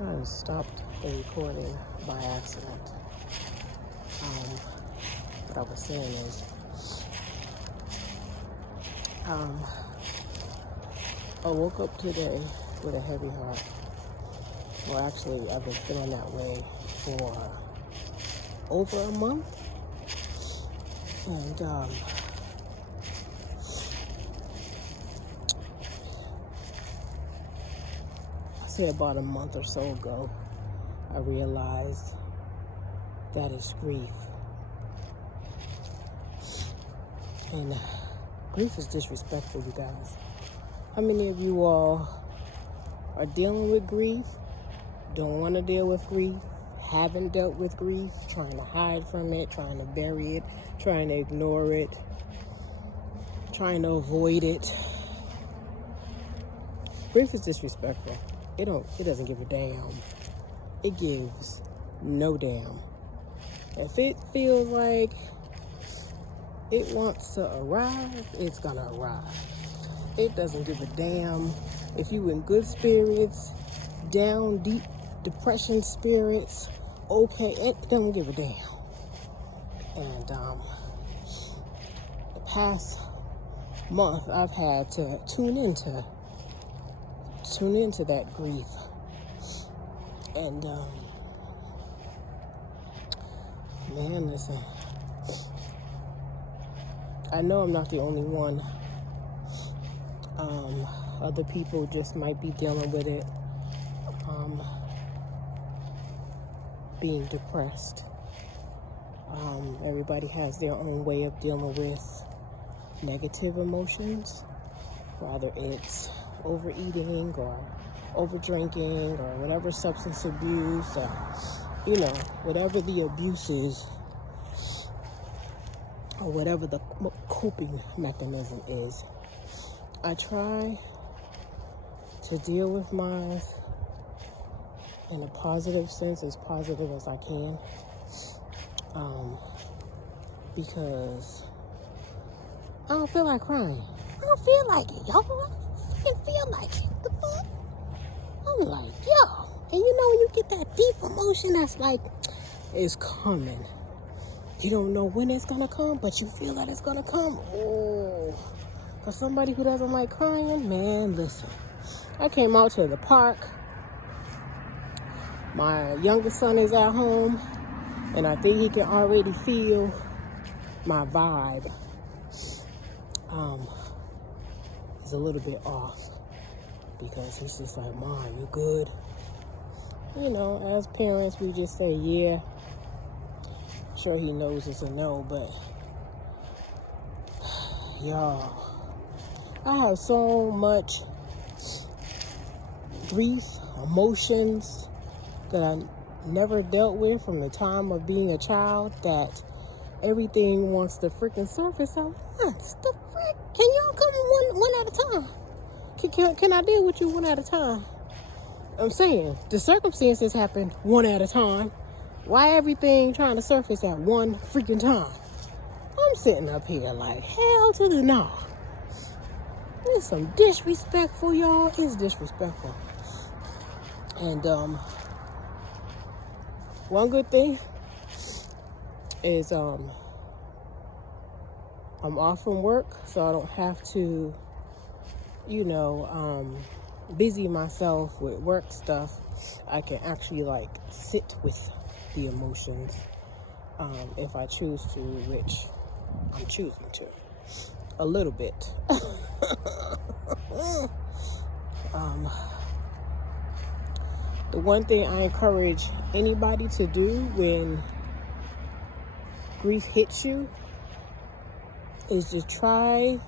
I stopped the recording by accident. What I was saying is, I woke up today with a heavy heart. Well, actually, I've been feeling that way for over a month. And I say about a month or so ago, I realized that it's grief. And grief is disrespectful, you guys. How many of you all are dealing with grief, don't want to deal with grief, haven't dealt with grief, trying to hide from it, trying to bury it, trying to ignore it, trying to avoid it? Grief is disrespectful. It doesn't give a damn. It gives no damn. If it feels like it wants to arrive, it's gonna arrive. It doesn't give a damn if you in good spirits, down deep depression spirits, okay, it doesn't give a damn. And the past month I've had to tune into that grief. And man, listen, I know I'm not the only one. Other people just might be dealing with it, being depressed. Everybody has their own way of dealing with negative emotions, whether it's overeating or over drinking or whatever substance abuse or, whatever the abuse is or whatever the coping mechanism is. I try to deal with mine in a positive sense, as positive as I can, because I don't feel like crying. I don't feel like it, y'all. I don't feel like it. The fuck? I'm like, yo. And when you get that deep emotion that's like, it's coming. You don't know when it's gonna come, but you feel that it's gonna come. Oh. For somebody who doesn't like crying, man, listen. I came out to the park. My youngest son is at home, and I think he can already feel my vibe. Is a little bit off because he's just like, Mom, you good? As parents, we just say, yeah. Sure, he knows it's a no, but y'all, I have so much grief, emotions that I never dealt with from the time of being a child that everything wants to freaking surface at once. The frick? Can y'all come one at a time? Can I deal with you one at a time? I'm saying, the circumstances happen one at a time. Why everything trying to surface at one freaking time? I'm sitting up here like, hell to the no. It's some disrespectful, y'all. It's disrespectful. And one good thing is I'm off from work, so I don't have to, busy myself with work stuff. I can actually sit with the emotions if I choose to, which I'm choosing to a little bit. The one thing I encourage anybody to do when grief hits you is to try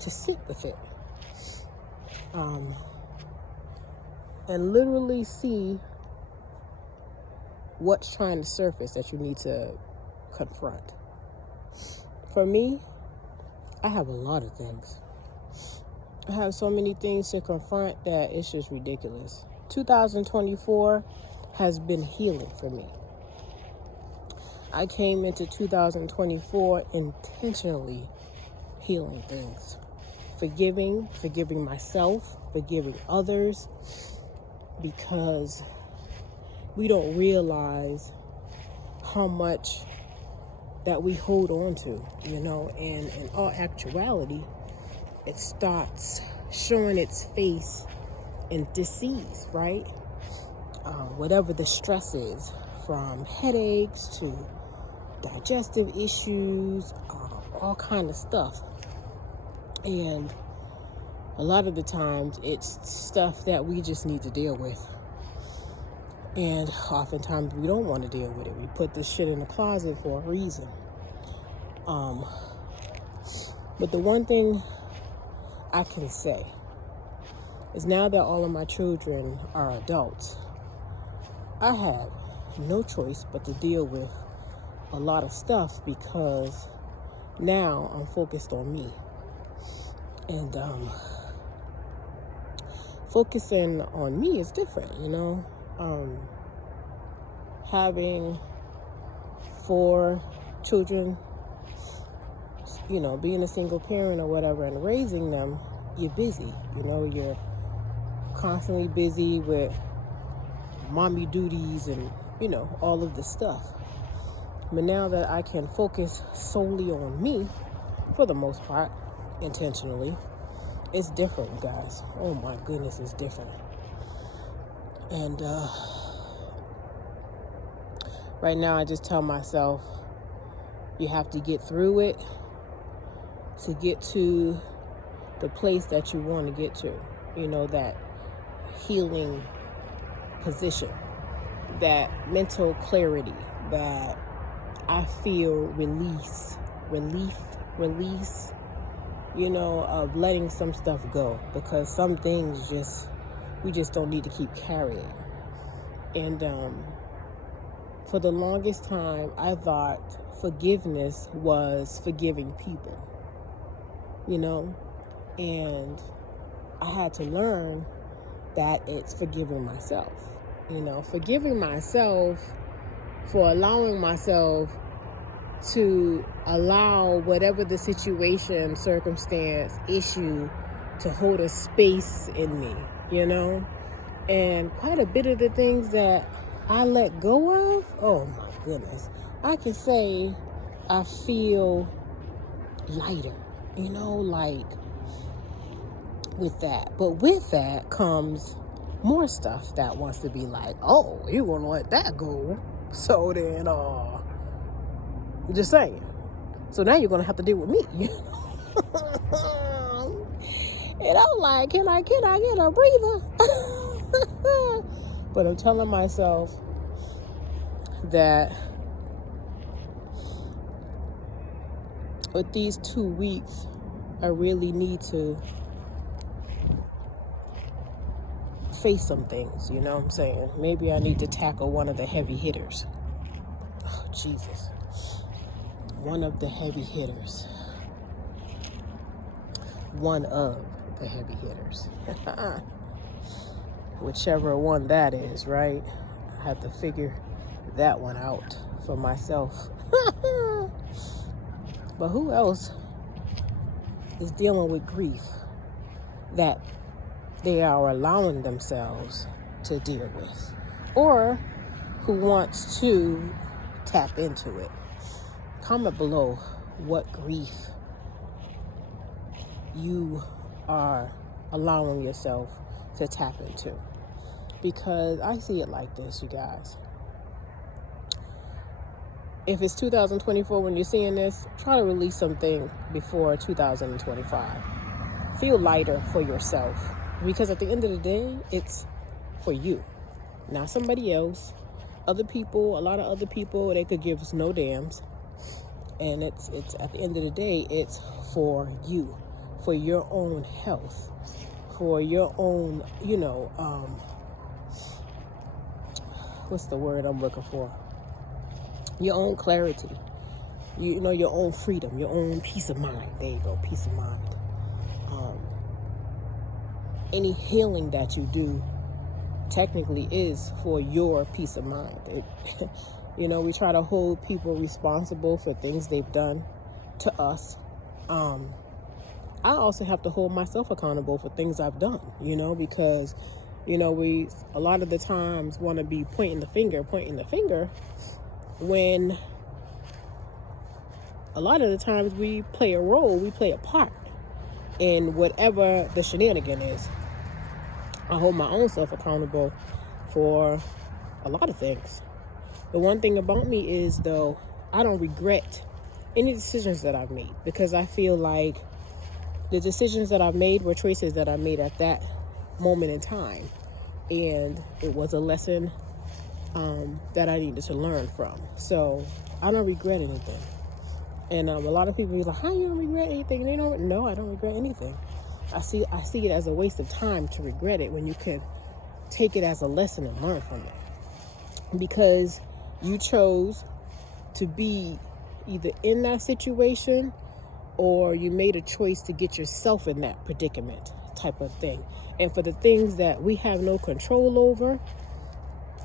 to sit with it. And literally see what's trying to surface that you need to confront. For me, I have a lot of things. I have so many things to confront that it's just ridiculous. 2024 has been healing for me. I came into 2024 intentionally healing things. Forgiving myself, forgiving others, because we don't realize how much that we hold on to, you know, and in all actuality, it starts showing its face in disease, right? Whatever the stress is, from headaches to digestive issues, all kind of stuff. And a lot of the times it's stuff that we just need to deal with. And oftentimes we don't want to deal with it. We put this shit in the closet for a reason. But the one thing I can say is, now that all of my children are adults, I have no choice but to deal with a lot of stuff, because now I'm focused on me. And focusing on me is different, you know. Having 4 children, you know, being a single parent or whatever, and raising them, you're busy. You know, you're constantly busy with mommy duties and, you know, all of this stuff. But now that I can focus solely on me, for the most part, intentionally, it's different, guys. Oh my goodness, it's different. And right now I just tell myself, you have to get through it to get to the place that you want to get to. You know, that healing position, that mental clarity, that I feel release, you know, of letting some stuff go, because some things we just don't need to keep carrying. And for the longest time, I thought forgiveness was forgiving people, you know, and I had to learn that it's forgiving myself, you know, forgiving myself for allowing myself to allow whatever the situation, circumstance, issue to hold a space in me, you know. And quite a bit of the things that I let go of, oh my goodness, I can say I feel lighter, you know, like with that. But with that comes more stuff that wants to be like, oh, you want to let that go, so then I'm just saying. So now you're gonna have to deal with me. And I'm like, can I get a breather? But I'm telling myself that with these 2 weeks, I really need to face some things, you know what I'm saying? Maybe I need to tackle one of the heavy hitters. Oh, Jesus. One of the heavy hitters. One of the heavy hitters. Whichever one that is, right? I have to figure that one out for myself. But who else is dealing with grief that they are allowing themselves to deal with, or who wants to tap into it? Comment below what grief you are allowing yourself to tap into, because I see it like this, you guys. If it's 2024 when you're seeing this, try to release something before 2025. Feel lighter for yourself, because at the end of the day, it's for you, not somebody else. Other people, a lot of other people, they could give us no damns. And it's at the end of the day, it's for you, for your own health, for your own, you know, what's the word I'm looking for? Your own clarity, you know, your own freedom, your own peace of mind. There you go, peace of mind. Any healing that you do technically is for your peace of mind. You know, we try to hold people responsible for things they've done to us. I also have to hold myself accountable for things I've done, you know, because You know, we a lot of the times want to be pointing the finger, when a lot of the times we play a role, we play a part in whatever the shenanigan is. I hold my own self accountable for a lot of things. The one thing about me is, though, I don't regret any decisions that I've made, because I feel like the decisions that I've made were choices that I made at that moment in time. And it was a lesson that I needed to learn from. So I don't regret anything. And a lot of people be like, how you don't regret anything? They don't. No, I don't regret anything. I see it as a waste of time to regret it when you could take it as a lesson and learn from it. Because you chose to be either in that situation, or you made a choice to get yourself in that predicament type of thing. And for the things that we have no control over,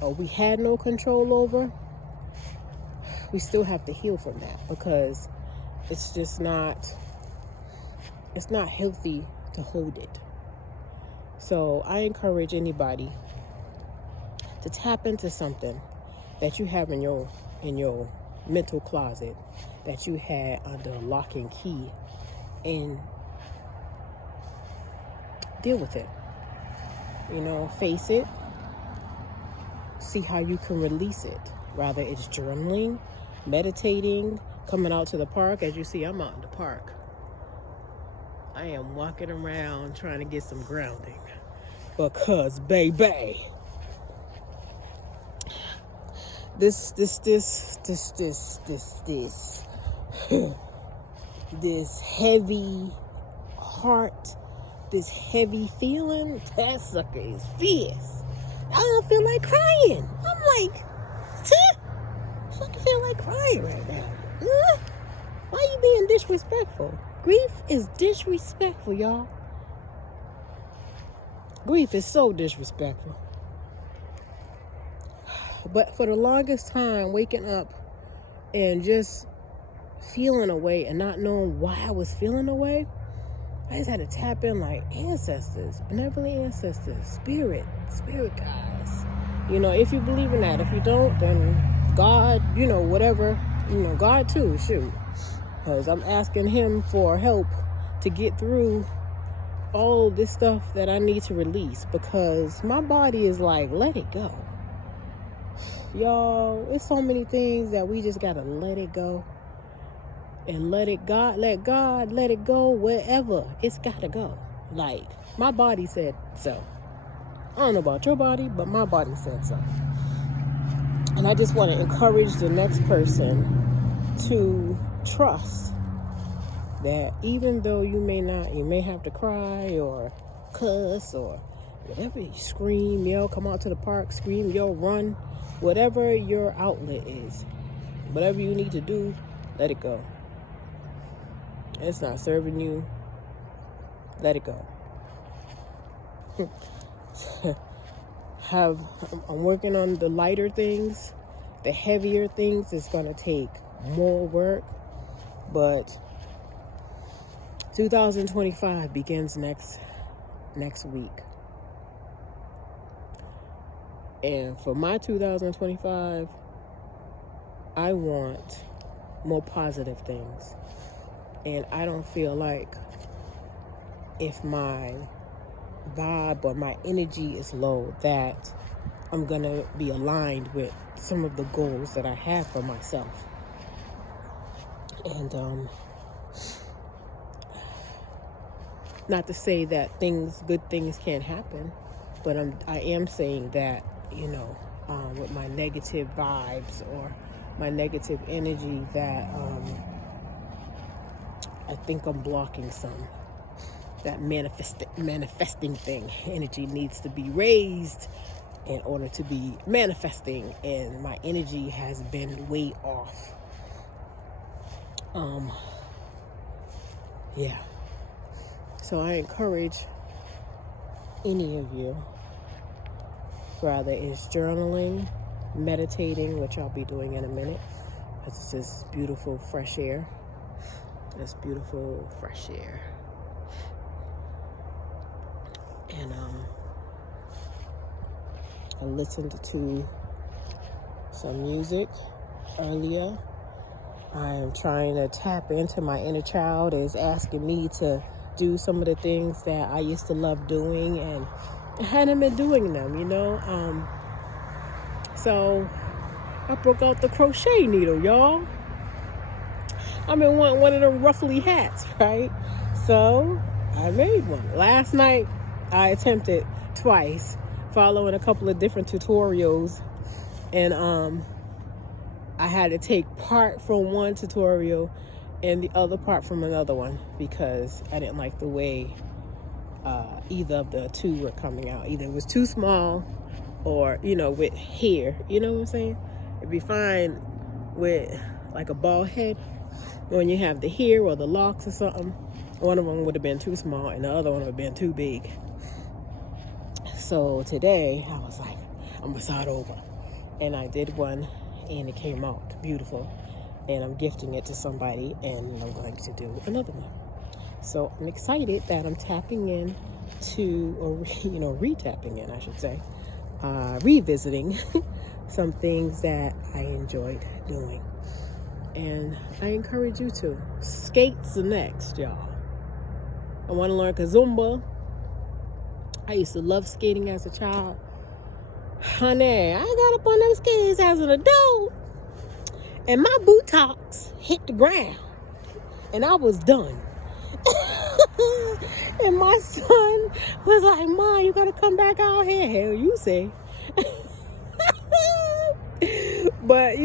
or we had no control over, we still have to heal from that, because it's not healthy to hold it. So I encourage anybody to tap into something that you have in your mental closet that you had under lock and key, and deal with it. You know, face it. See how you can release it. Rather it's journaling, meditating, coming out to the park. As you see, I'm out in the park. I am walking around trying to get some grounding, because baby, this this heavy heart, this heavy feeling, that sucker is fierce. I don't feel like crying. I'm like, I fucking feel like crying right now. Why are you being disrespectful? Grief is disrespectful, y'all. Grief is so disrespectful. But for the longest time, waking up and just feeling away and not knowing why I was feeling away, I just had to tap in like ancestors, benevolent ancestors, spirit guides. You know, if you believe in that. If you don't, then God, whatever, God too, shoot. Because I'm asking him for help to get through all this stuff that I need to release, because my body is like, let it go. Y'all, it's so many things that we just gotta let it go. And let God let it go wherever it's gotta go. Like, my body said so. I don't know about your body, but my body said so. And I just want to encourage the next person to trust that even though you may have to cry or cuss or whatever, you scream, yell, come out to the park, scream, yell, run, whatever your outlet is, whatever you need to do, let it go. It's not serving you. Let it go. I'm working on the lighter things. The heavier things is going to take more work. But 2025 begins next week. And for my 2025, I want more positive things. And I don't feel like if my vibe or my energy is low that I'm going to be aligned with some of the goals that I have for myself. And not to say that good things can't happen, but I am saying that, with my negative vibes or my negative energy, that I think I'm blocking some. That manifesting thing. Energy needs to be raised in order to be manifesting, and my energy has been way off. Yeah. So I encourage any of you, whether it's journaling, meditating, which I'll be doing in a minute, because it's just beautiful fresh air. It's beautiful fresh air. And I listened to some music earlier. I am trying to tap into my inner child. Is asking me to do some of the things that I used to love doing and I hadn't been doing them, So I broke out the crochet needle, y'all. I've been wanting one of them ruffly hats, right? So I made one. Last night I attempted twice, following a couple of different tutorials, and I had to take part from one tutorial and the other part from another one because I didn't like the way either of the two were coming out. Either it was too small or, with hair, you know what I'm saying? It'd be fine with like a bald head. When you have the hair or the locks or something, one of them would have been too small and the other one would have been too big. So today I was like, I'm gonna start over. And I did one and it came out beautiful. And I'm gifting it to somebody and I'm going to do another one. So I'm excited that I'm tapping in to, or re-tapping in, I should say, revisiting some things that I enjoyed doing. And I encourage you to. Skates next, y'all. I want to learn Kazumba. I used to love skating as a child. Honey, I got up on those skates as an adult and my buttocks hit the ground and I was done. And my son was like, "Ma, you gotta come back out here." Hell, you say. But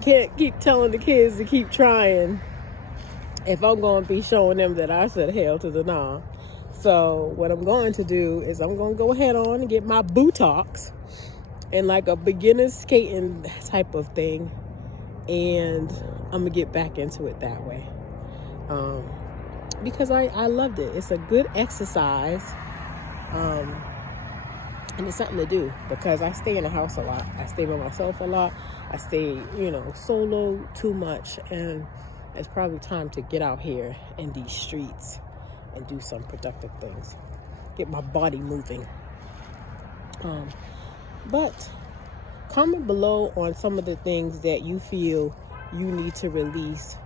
can't keep telling the kids to keep trying if I'm going to be showing them that I said hell to the nah. So what I'm going to do is I'm going to go head on and get my buttocks and like a beginner skating type of thing, and I'm going to get back into it that way. Because I loved it. It's a good exercise. And it's something to do because I stay in the house a lot. I stay by myself a lot. I stay, solo too much. And it's probably time to get out here in these streets and do some productive things. Get my body moving. But comment below on some of the things that you feel you need to release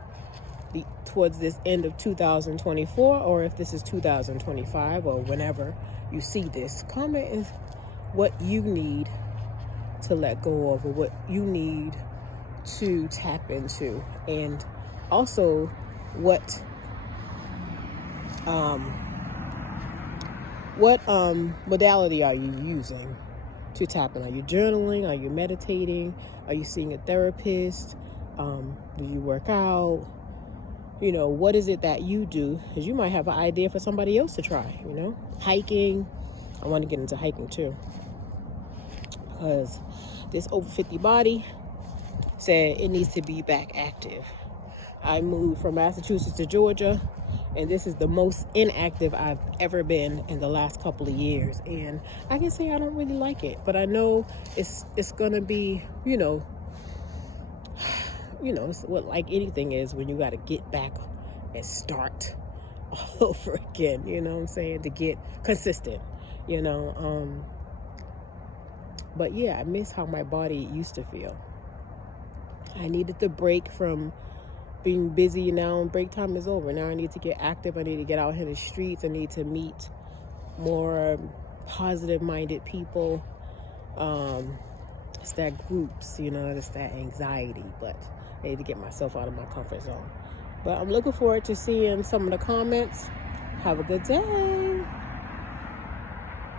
towards this end of 2024, or if this is 2025 or whenever you see this. Comment is what you need to let go of or what you need to tap into, and also what modality are you using to tap in? Are you journaling? Are you meditating? Are you seeing a therapist? Do you work out? What is it that you do? Because you might have an idea for somebody else to try, hiking. I want to get into hiking too, because this over 50 body said it needs to be back active. I moved from Massachusetts to Georgia, and this is the most inactive I've ever been in the last couple of years. And I can say I don't really like it, but I know it's gonna be, it's what like anything is when you got to get back and start all over again. You know what I'm saying? To get consistent. But yeah, I miss how my body used to feel. I needed the break from being busy now, and break time is over. Now I need to get active. I need to get out in the streets. I need to meet more positive-minded people. It's that groups, it's that anxiety, but I need to get myself out of my comfort zone. But I'm looking forward to seeing some of the comments. Have a good day.